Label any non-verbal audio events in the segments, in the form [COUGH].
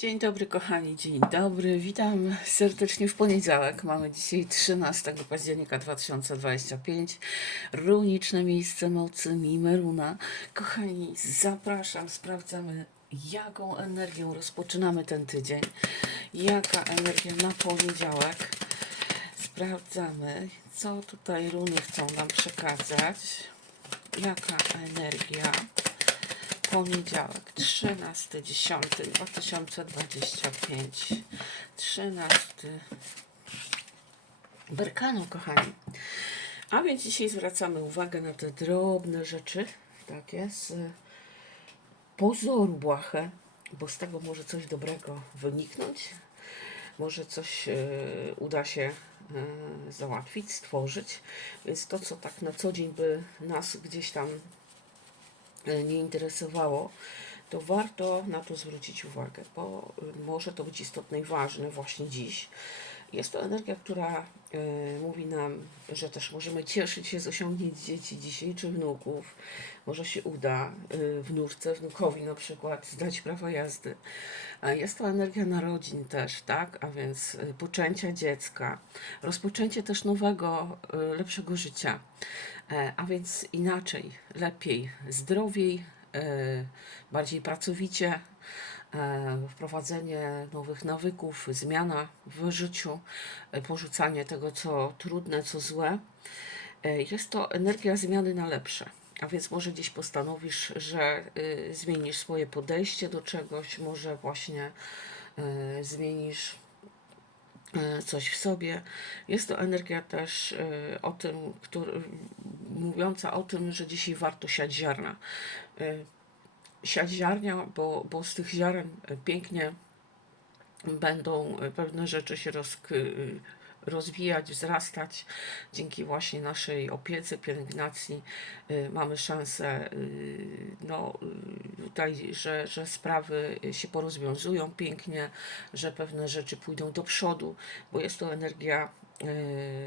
Dzień dobry, kochani, dzień dobry. Witam serdecznie w poniedziałek. Mamy dzisiaj 13 października 2025. Runiczne miejsce mocy Mimeruna. Kochani, zapraszam, sprawdzamy, jaką energią rozpoczynamy ten tydzień. Jaka energia na poniedziałek. Sprawdzamy, co tutaj runy chcą nam przekazać. Jaka energia Poniedziałek, 13.10.2025. 13. Berkanu, kochani. A więc dzisiaj zwracamy uwagę na te drobne rzeczy, takie z pozoru błahe, bo z tego może coś dobrego wyniknąć. Może coś e, uda się e, załatwić, stworzyć. Więc to, co tak na co dzień by nas gdzieś tam nie interesowało, to warto na to zwrócić uwagę, bo może to być istotne i ważne właśnie dziś. Jest to energia, która y, mówi nam, że też możemy cieszyć się z osiągnięć dzieci dzisiaj czy wnuków. Może się uda y, wnuczce, wnukowi na przykład zdać prawo jazdy. Jest to energia narodzin też, tak? A więc y, poczęcia dziecka, rozpoczęcie też nowego, lepszego życia. E, A więc inaczej, lepiej, zdrowiej, e, bardziej pracowicie, e, wprowadzenie nowych nawyków, zmiana w życiu, e, porzucanie tego, co trudne, co złe. E, Jest to energia zmiany na lepsze. A więc może gdzieś postanowisz, że y, zmienisz swoje podejście do czegoś, może właśnie y, zmienisz y, coś w sobie. Jest to energia też o tym, który, mówiąca o tym, że dzisiaj warto siać ziarna. Siać ziarnia, bo, bo z tych ziaren pięknie będą pewne rzeczy się rozk- y, rozwijać, wzrastać. Dzięki właśnie naszej opiece, pielęgnacji y, mamy szansę y, no, y, tutaj, że, że sprawy się porozwiązują pięknie, że pewne rzeczy pójdą do przodu, bo jest to energia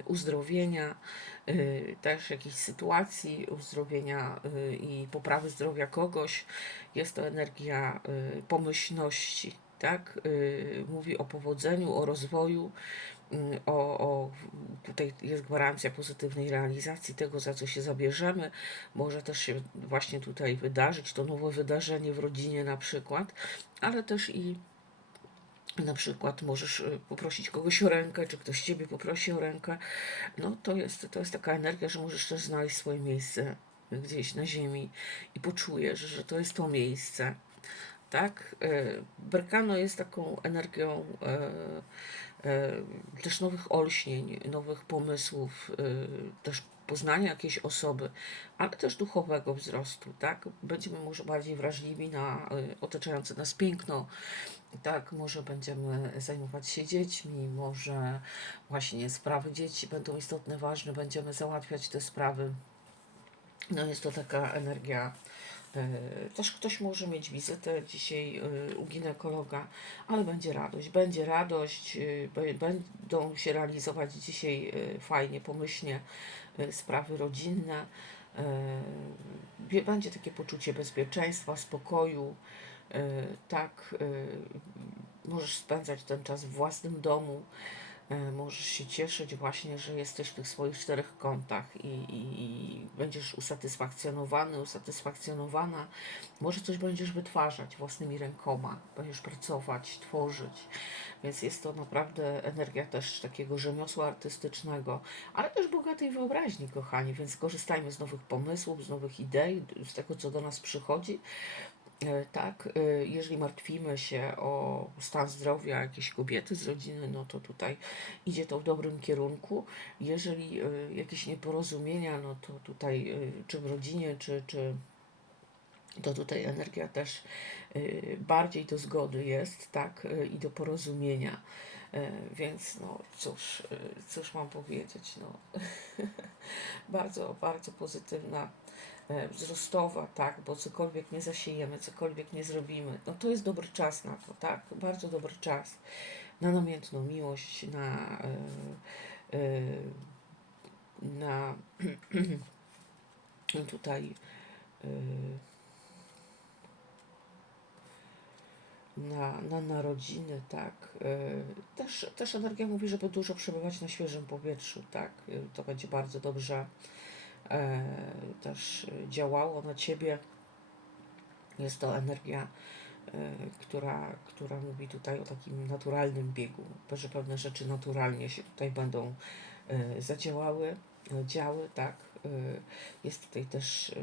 uzdrowienia, też jakiejś sytuacji uzdrowienia i poprawy zdrowia kogoś. Jest to energia pomyślności, tak? Mówi o powodzeniu, o rozwoju, o, o tutaj jest gwarancja pozytywnej realizacji tego, za co się zabierzemy. Może też się właśnie tutaj wydarzyć to nowe wydarzenie w rodzinie na przykład, ale też i na przykład możesz y, poprosić kogoś o rękę, czy ktoś ciebie poprosi o rękę. No to jest, to jest taka energia, że możesz też znaleźć swoje miejsce gdzieś na ziemi i poczujesz, że to jest to miejsce. Tak? Y, Berkano jest taką energią e, e, też nowych olśnień, nowych pomysłów, też poznania jakiejś osoby, ale też duchowego wzrostu, tak? Będziemy może bardziej wrażliwi na otaczające nas piękno, tak? Może będziemy zajmować się dziećmi, może właśnie sprawy dzieci będą istotne, ważne, będziemy załatwiać te sprawy. No jest to taka energia. E, Też ktoś może mieć wizytę dzisiaj e, u ginekologa, ale będzie radość. Będzie radość, e, będą się realizować dzisiaj fajnie, pomyślnie sprawy rodzinne. Będzie takie poczucie bezpieczeństwa, spokoju. Tak, możesz spędzać ten czas w własnym domu. E, Możesz się cieszyć właśnie, że jesteś w tych swoich czterech kątach i, i, i będziesz usatysfakcjonowany, usatysfakcjonowana. Może coś będziesz wytwarzać własnymi rękoma, będziesz pracować, tworzyć. Więc jest to naprawdę energia też takiego rzemiosła artystycznego, ale też bogatej wyobraźni, kochani. Więc korzystajmy z nowych pomysłów, z nowych idei, z tego, co do nas przychodzi. E, Tak, e, jeżeli martwimy się o stan zdrowia jakiejś kobiety z rodziny, no to tutaj idzie to w dobrym kierunku. Jeżeli e, jakieś nieporozumienia, no to tutaj czy w rodzinie, czy, czy to tutaj energia też bardziej do zgody jest, tak, i do porozumienia. E, Więc no cóż, e, cóż mam powiedzieć, no. [LAUGHS] Bardzo, bardzo pozytywna e, wzrostowa, tak, bo cokolwiek nie zasiejemy, cokolwiek nie zrobimy, no to jest dobry czas na to, tak, bardzo dobry czas na namiętną miłość, na, na [CLEARS THROAT] tutaj e, na, na narodziny, tak. Y, Też, też energia mówi, żeby dużo przebywać na świeżym powietrzu, tak. Y, To będzie bardzo dobrze e, też działało na ciebie. Jest to energia, e, która, która mówi tutaj o takim naturalnym biegu, że pewne rzeczy naturalnie się tutaj będą e, zadziałały, e, działy, tak. E, Jest tutaj też e,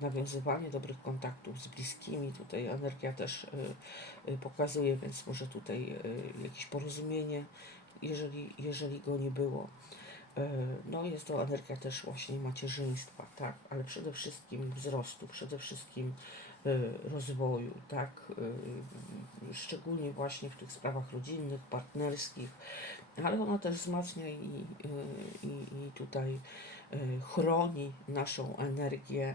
nawiązywanie dobrych kontaktów z bliskimi, tutaj energia też e, pokazuje, więc może tutaj jakieś porozumienie, jeżeli, jeżeli go nie było. No jest to energia też właśnie macierzyństwa, tak, ale przede wszystkim wzrostu, przede wszystkim rozwoju, tak, szczególnie właśnie w tych sprawach rodzinnych, partnerskich, ale ona też wzmacnia i, i, i tutaj chroni naszą energię,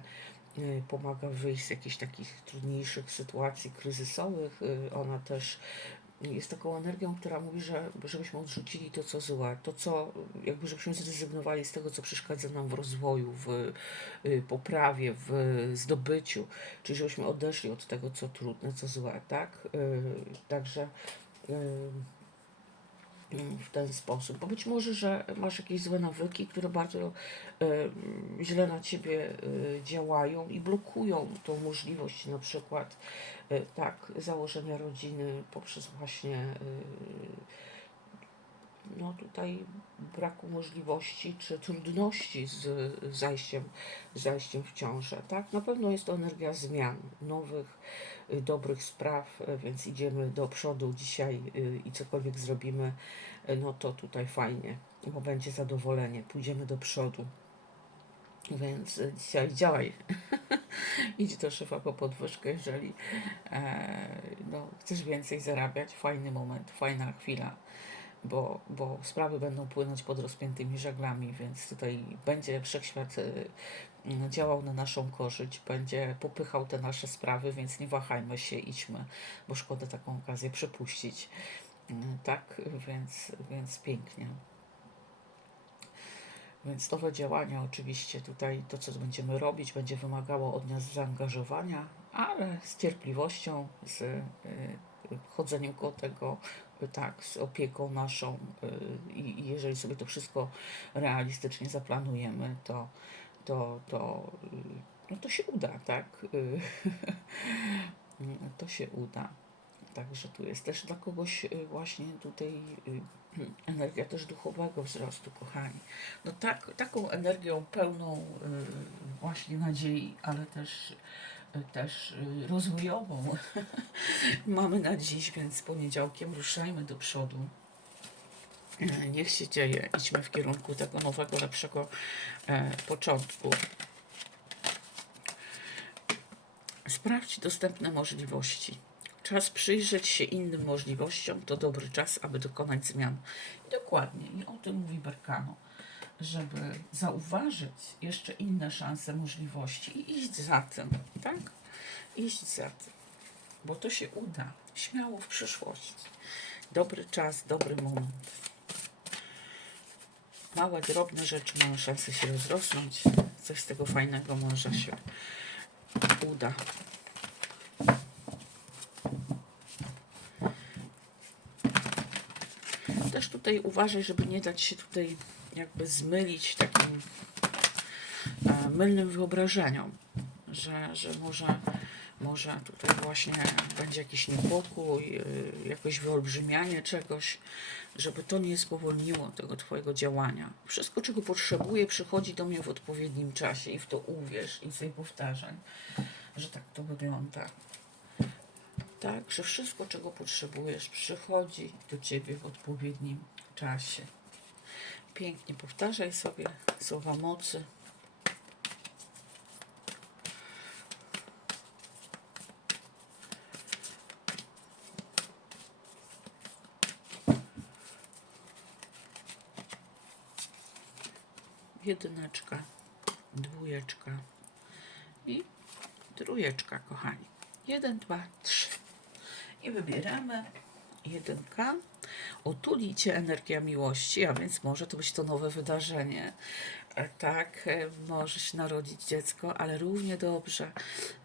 e, pomaga wyjść z jakichś takich trudniejszych sytuacji kryzysowych. E, Ona też jest taką energią, która mówi, że żebyśmy odrzucili to, co złe, to, co jakby żebyśmy zrezygnowali z tego, co przeszkadza nam w rozwoju, w poprawie, w zdobyciu, czyli żebyśmy odeszli od tego, co trudne, co złe, tak? Także w ten sposób, bo być może, że masz jakieś złe nawyki, które bardzo e, źle na ciebie e, działają i blokują tą możliwość na przykład e, tak, założenia rodziny poprzez właśnie e, no tutaj braku możliwości czy trudności z zajściem, zajściem w ciążę, tak? Na pewno jest to energia zmian, nowych, y, dobrych spraw, y, więc idziemy do przodu dzisiaj y, i cokolwiek zrobimy, no to tutaj fajnie, bo będzie zadowolenie, pójdziemy do przodu. Więc dzisiaj działaj. [LAUGHS] Idź do szefa po podwyżkę, jeżeli e, no, chcesz więcej zarabiać. Fajny moment, fajna chwila bo, bo sprawy będą płynąć pod rozpiętymi żaglami, więc tutaj będzie wszechświat y, y, działał na naszą korzyść, będzie popychał te nasze sprawy, więc nie wahajmy się, idźmy, bo szkoda taką okazję przepuścić. Y, Tak, więc, więc pięknie. Więc nowe działania, oczywiście tutaj to, co będziemy robić, będzie wymagało od nas zaangażowania, ale z cierpliwością, z y, chodzeniem koło tego, tak, z opieką naszą y, i, jeżeli sobie to wszystko realistycznie zaplanujemy, to, to, to, y, no to się uda, tak? Y, [LAUGHS] to się uda. Także tu jest też dla kogoś właśnie tutaj [CLEARS THROAT] energia też duchowego wzrostu, kochani. No tak, taką energią pełną właśnie nadziei, ale też, też y, rozwojową [LAUGHS] mamy na dziś, więc poniedziałkiem ruszajmy do przodu. E, Niech się dzieje, idźmy w kierunku tego nowego, lepszego e, początku. Sprawdź dostępne możliwości. Czas przyjrzeć się innym możliwościom to dobry czas, aby dokonać zmian. I dokładnie, i o tym mówi Berkano, żeby zauważyć jeszcze inne szanse, możliwości i iść za tym, tak? Iść za tym, bo to się uda. Śmiało w przyszłość. Dobry czas, dobry moment. Małe, drobne rzeczy mają szansę się rozrosnąć. Coś z tego fajnego może się uda. Też tutaj uważaj, żeby nie dać się tutaj jakby zmylić takim e, mylnym wyobrażeniom, że, że może, może tutaj właśnie będzie jakiś niepokój, y, jakoś wyolbrzymianie czegoś, żeby to nie spowolniło tego Twojego działania. Wszystko, czego potrzebuję, przychodzi do mnie w odpowiednim czasie i w to uwierz i sobie powtarzam, że tak to wygląda. Tak, że wszystko, czego potrzebujesz, przychodzi do Ciebie w odpowiednim czasie. Pięknie powtarzaj sobie słowa mocy. Jedyneczka, dwójeczka i trójeczka, kochani. Jeden, dwa, trzy. I wybieramy jedynka. Otuli Cię energia miłości, a więc może to być to nowe wydarzenie. e, tak, e, możesz narodzić dziecko, ale równie dobrze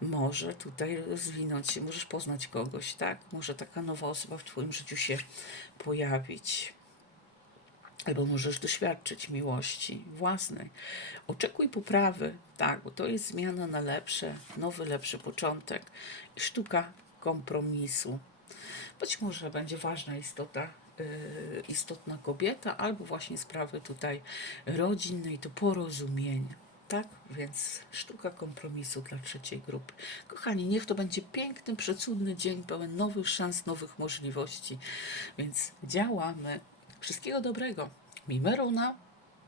może tutaj rozwinąć się, możesz poznać kogoś, tak? Może taka nowa osoba w Twoim życiu się pojawić. Albo możesz doświadczyć miłości własnej. Oczekuj poprawy, tak, bo to jest zmiana na lepsze, nowy, lepszy początek i sztuka kompromisu. Być może będzie ważna istota, yy, istotna kobieta, albo właśnie sprawy tutaj rodzinne i to porozumienie. Tak, więc sztuka kompromisu dla trzeciej grupy. Kochani, niech to będzie piękny, przecudny dzień, pełen nowych szans, nowych możliwości. Więc działamy. Wszystkiego dobrego. Mimeruna.